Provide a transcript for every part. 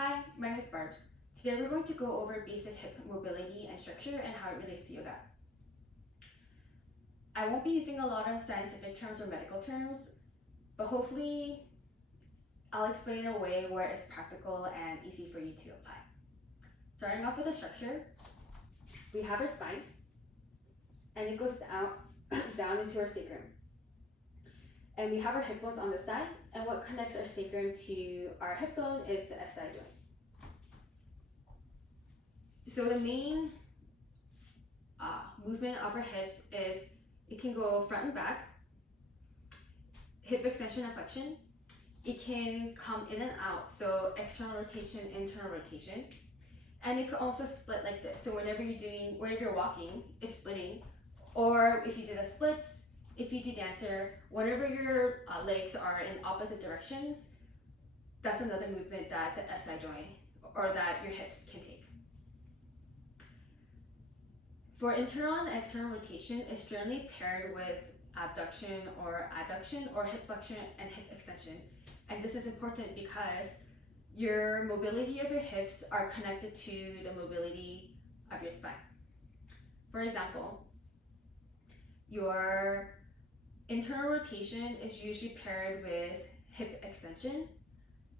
Hi, my name is Barbs. Today we're going to go over basic hip mobility and structure and how it relates to yoga. I won't be using a lot of scientific terms or medical terms, but hopefully I'll explain in a way where it's practical and easy for you to apply. Starting off with the structure, we have our spine, and it goes down into our sacrum. And we have our hip bones on the side, and what connects our sacrum to our hip bone is the SI joint. So the main movement of our hips is it can go front and back, hip extension and flexion. It can come in and out, so external rotation, internal rotation. And it can also split like this. So whenever you're walking, it's splitting. Or if you do the splits, if you do dancer, whenever your legs are in opposite directions, that's another movement that the SI joint or that your hips can take. For internal and external rotation, it's generally paired with abduction or adduction or hip flexion and hip extension. And this is important because your mobility of your hips are connected to the mobility of your spine. For example, your internal rotation is usually paired with hip extension,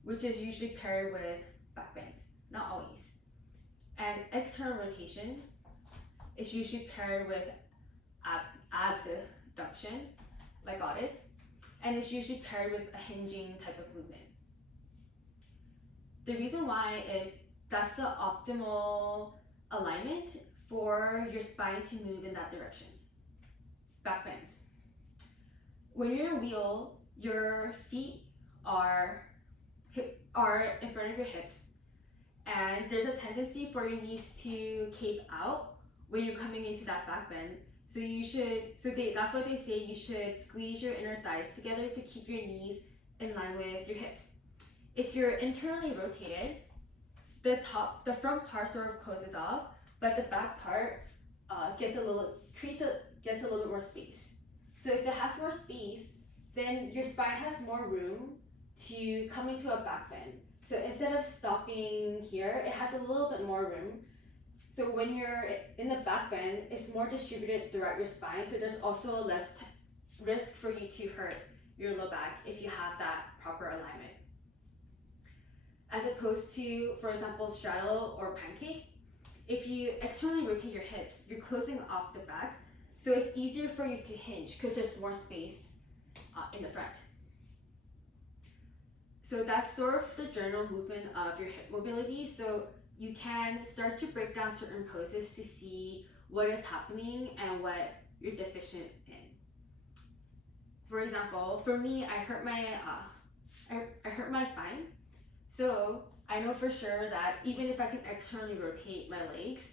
which is usually paired with backbends, not always. And external rotation is usually paired with abduction, like goddess, and it's usually paired with a hinging type of movement. The reason why is that's the optimal alignment for your spine to move in that direction. Backbends. When you're in a wheel, your feet are in front of your hips, and there's a tendency for your knees to cape out when you're coming into that back bend. So that's why they say you should squeeze your inner thighs together to keep your knees in line with your hips. If you're internally rotated, the front part sort of closes off, but the back part gets a little bit more space. So if it has more space, then your spine has more room to come into a back bend. So instead of stopping here, it has a little bit more room. So when you're in the back bend, it's more distributed throughout your spine, so there's also less risk for you to hurt your low back if you have that proper alignment. As opposed to, for example, straddle or pancake, if you externally rotate your hips, you're closing off the back, so it's easier for you to hinge because there's more space in the front. So that's sort of the general movement of your hip mobility. So you can start to break down certain poses to see what is happening and what you're deficient in. For example, for me, I hurt my spine. So I know for sure that even if I can externally rotate my legs,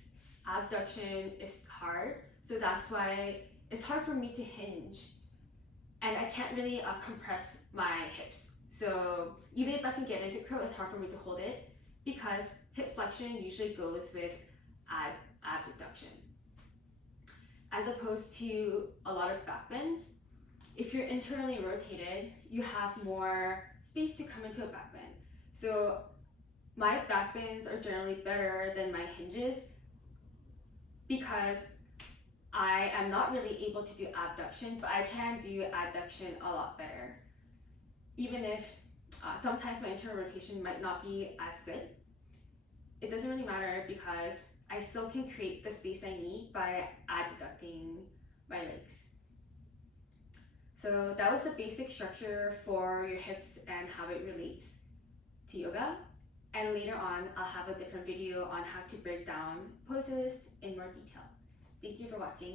abduction is hard. So that's why it's hard for me to hinge, and I can't really compress my hips. So even if I can get into crow, it's hard for me to hold it because hip flexion usually goes with abduction. As opposed to a lot of back bends, if you're internally rotated, you have more space to come into a back bend. So my back bends are generally better than my hinges because I am not really able to do abduction, but I can do adduction a lot better. Even if sometimes my internal rotation might not be as good, it doesn't really matter because I still can create the space I need by adducting my legs. So that was the basic structure for your hips and how it relates to yoga. And later on, I'll have a different video on how to break down poses in more detail. Thank you for watching.